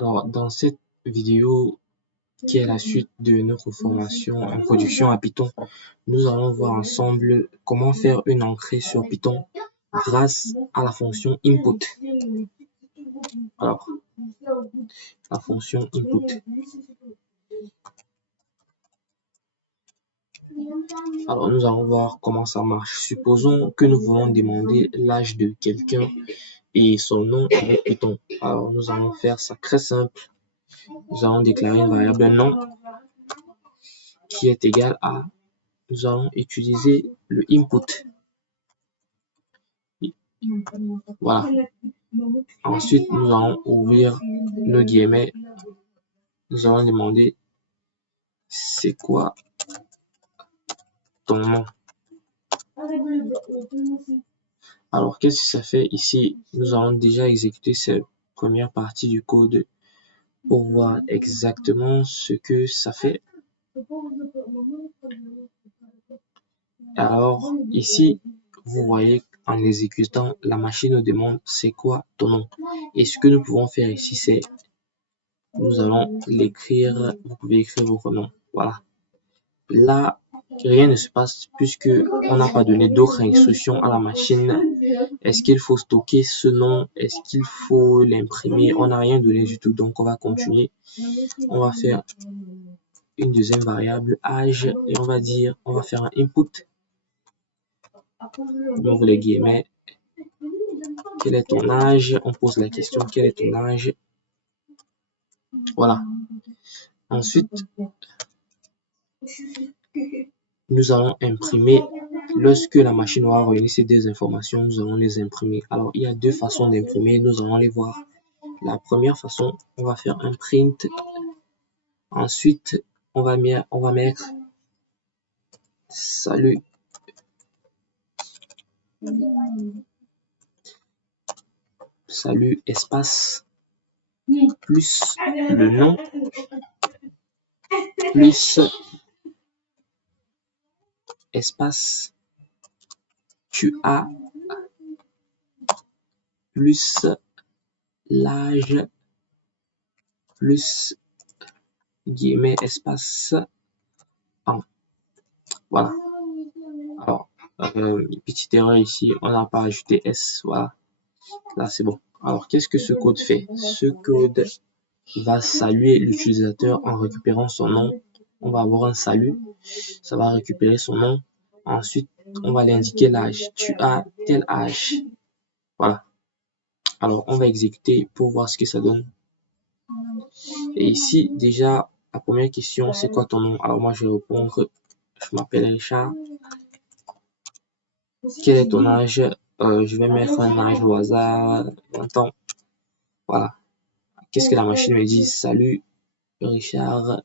Alors, dans cette vidéo qui est la suite de notre formation Introduction à Python, nous allons voir ensemble comment faire une entrée sur Python grâce à la fonction input. Alors, la fonction input. Alors, nous allons voir comment ça marche. Supposons que nous voulons demander l'âge de quelqu'un et son nom avec Python. Alors, nous allons faire ça très simple. Nous allons déclarer une variable nom qui est égale à, nous allons utiliser le input. Voilà. Ensuite, nous allons ouvrir le guillemet. Nous allons demander c'est quoi ton nom. Alors, qu'est-ce que ça fait ici? Nous allons déjà exécuter cette première partie du code pour voir exactement ce que ça fait. Alors, ici, vous voyez, en exécutant, la machine nous demande c'est quoi ton nom. Et ce que nous pouvons faire ici, c'est nous allons l'écrire, vous pouvez écrire votre nom. Voilà. Là, rien ne se passe puisque on n'a pas donné d'autres instructions à la machine. Est-ce qu'il faut stocker ce nom? Est-ce qu'il faut l'imprimer? On n'a rien donné du tout, donc on va continuer. On va faire une deuxième variable âge et on va dire, on va faire un input. On ouvre les guillemets. Quel est ton âge? On pose la question, quel est ton âge? Voilà. Ensuite, nous allons imprimer. Lorsque la machine aura réuni ces deux informations, nous allons les imprimer. Alors, il y a deux façons d'imprimer, nous allons les voir. La première façon, on va faire un print. Ensuite, on va mettre salut. Salut, espace, plus le nom, plus espace, tu as, plus l'âge, plus guillemets, espace, 1. Voilà. Alors, petite erreur ici, on n'a pas ajouté S. Voilà. Là, c'est bon. Alors, qu'est-ce que ce code fait? Ce code va saluer l'utilisateur en récupérant son nom. On va avoir un salut. Ça va récupérer son nom. Ensuite, on va l'indiquer l'âge. Tu as tel âge. Voilà. Alors, on va exécuter pour voir ce que ça donne. Et ici, déjà, la première question, c'est quoi ton nom? Alors, moi, je vais répondre, je m'appelle Richard. Quel est ton âge? Je vais mettre un âge au hasard, 20 ans. Voilà. Qu'est-ce que la machine me dit? Salut, Richard,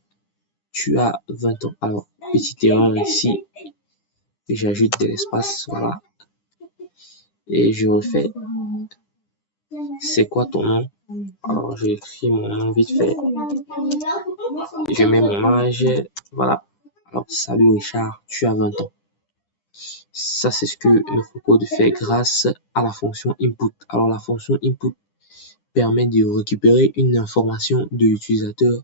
tu as 20 ans. Alors, petite erreur ici. J'ajoute de l'espace, voilà. Et je refais. C'est quoi ton nom? Alors, j'écris mon nom vite fait. Je mets mon âge. Voilà. Alors, salut Richard, tu as 20 ans. Ça, c'est ce que notre code fait grâce à la fonction input. Alors, la fonction input permet de récupérer une information de l'utilisateur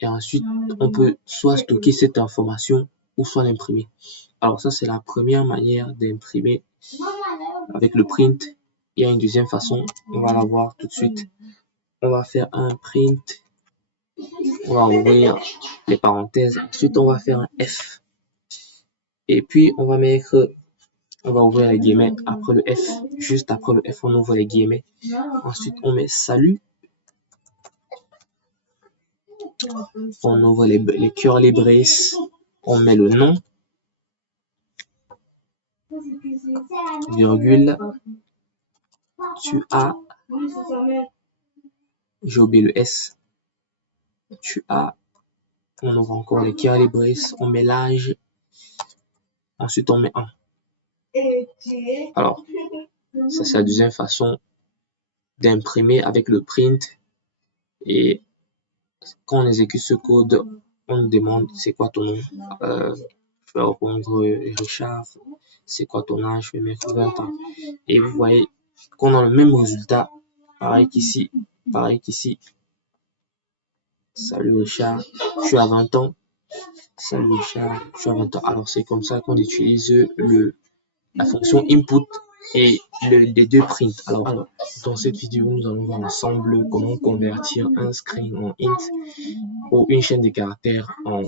et ensuite, on peut soit stocker cette information ou soit l'imprimer. Alors, ça, c'est la première manière d'imprimer avec le print. Il y a une deuxième façon, on va la voir tout de suite. On va faire un print. On va ouvrir les parenthèses. Ensuite, on va faire un F. Et puis, on va ouvrir les guillemets après le F. Juste après le F, on ouvre les guillemets. Ensuite, on met salut. On ouvre les curly braces. On met le nom. Virgule. Tu as. J'ai oublié le S. Tu as. On ouvre encore les curly braces. On met l'âge. Ensuite, on met 1. Alors, ça c'est la deuxième façon d'imprimer avec le print. Et quand on exécute ce code, on nous demande c'est quoi ton nom. Je vais répondre Richard, c'est quoi ton âge, je vais mettre 20 ans. Et vous voyez qu'on a le même résultat, pareil qu'ici, pareil qu'ici. Salut Richard, tu as 20 ans. Salut Richard, tu as 20 ans. Alors c'est comme ça qu'on utilise la fonction input et les deux print. Alors, dans cette vidéo, nous allons voir ensemble comment convertir un string en int ou une chaîne de caractères en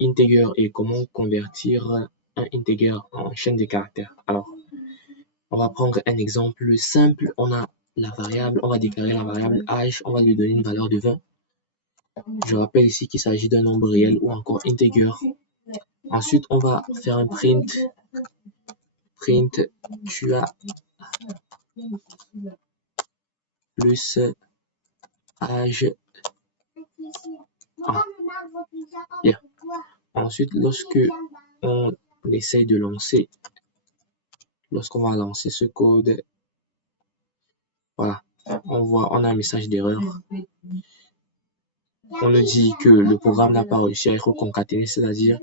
integer et comment convertir un integer en chaîne de caractères. Alors, on va prendre un exemple simple. On a la variable, on va déclarer la variable âge, on va lui donner une valeur de 20. Je rappelle ici qu'il s'agit d'un nombre réel ou encore integer. Ensuite, on va faire un print. Tu as plus âge 1. Bien. Ensuite, lorsque on essaye de lancer, lorsqu'on va lancer ce code, voilà, on a un message d'erreur. On nous dit que le programme n'a pas réussi à être concaténé, c'est-à-dire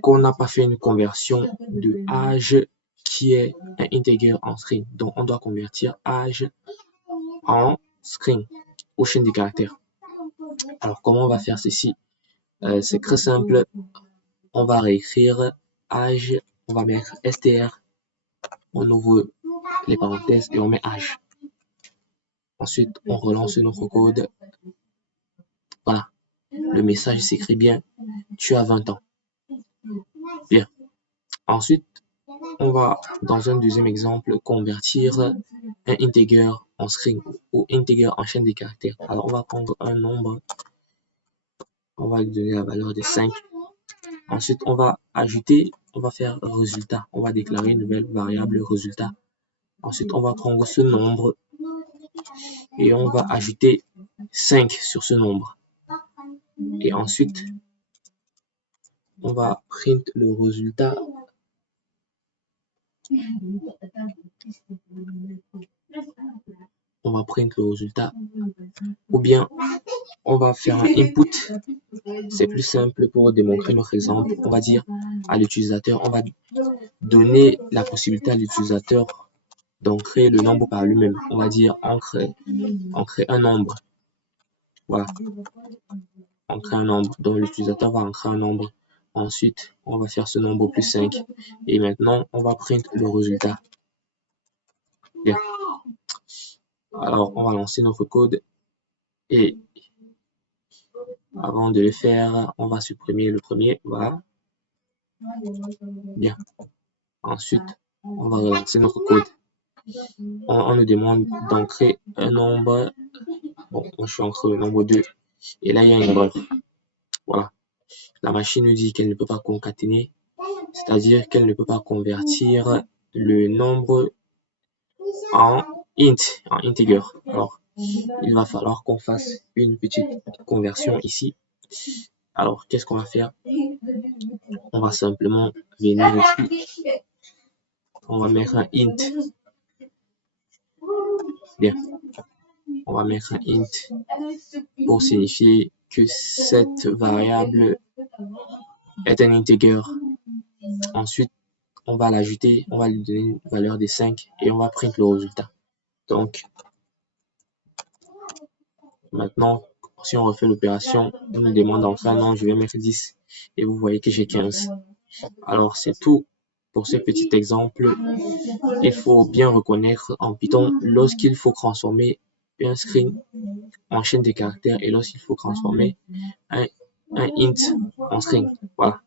qu'on n'a pas fait une conversion de âge qui est un integer en string. Donc, on doit convertir âge en string ou chaîne de caractères. Alors, comment on va faire ceci? C'est très simple. On va réécrire âge, on va mettre str, on ouvre les parenthèses et on met âge. Ensuite, on relance notre code. Voilà, le message s'écrit bien, tu as 20 ans. Bien. Ensuite, on va, dans un deuxième exemple, convertir un integer en string ou integer en chaîne de caractères. Alors, on va prendre un nombre, on va lui donner la valeur de 5. Ensuite, on va ajouter, on va faire résultat. On va déclarer une nouvelle variable résultat. Ensuite, on va prendre ce nombre et on va ajouter 5 sur ce nombre. Et ensuite, on va print le résultat. On va print le résultat. Ou bien, on va faire un input. C'est plus simple pour démontrer notre exemple. On va dire à l'utilisateur, on va donner la possibilité à l'utilisateur d'ancrer le nombre par lui-même. On va dire on crée un nombre. Voilà. On crée un nombre. Donc l'utilisateur va ancrer un nombre. Ensuite, on va faire ce nombre plus 5. Et maintenant, on va print le résultat. Bien. Alors, on va lancer notre code. Et avant de le faire, on va supprimer le premier. Voilà. Bien. Ensuite, on va relancer notre code. On nous demande d'ancrer un nombre. Bon, moi je suis ancré le nombre 2. Et là, il y a une erreur. Voilà. La machine nous dit qu'elle ne peut pas concaténer, c'est-à-dire qu'elle ne peut pas convertir le nombre en integer. Alors, il va falloir qu'on fasse une petite conversion ici. Alors, qu'est-ce qu'on va faire? On va simplement venir ici. On va mettre un int. Bien. On va mettre un int pour signifier que cette variable est un integer. Ensuite, on va l'ajouter, on va lui donner une valeur de 5 et on va print le résultat. Donc, maintenant, si on refait l'opération, on nous demande enfin non, je vais mettre 10 et vous voyez que j'ai 15. Alors, c'est tout pour ce petit exemple. Il faut bien reconnaître en Python lorsqu'il faut transformer un string en chaîne de caractères et lorsqu'il faut transformer un int en string. Voilà.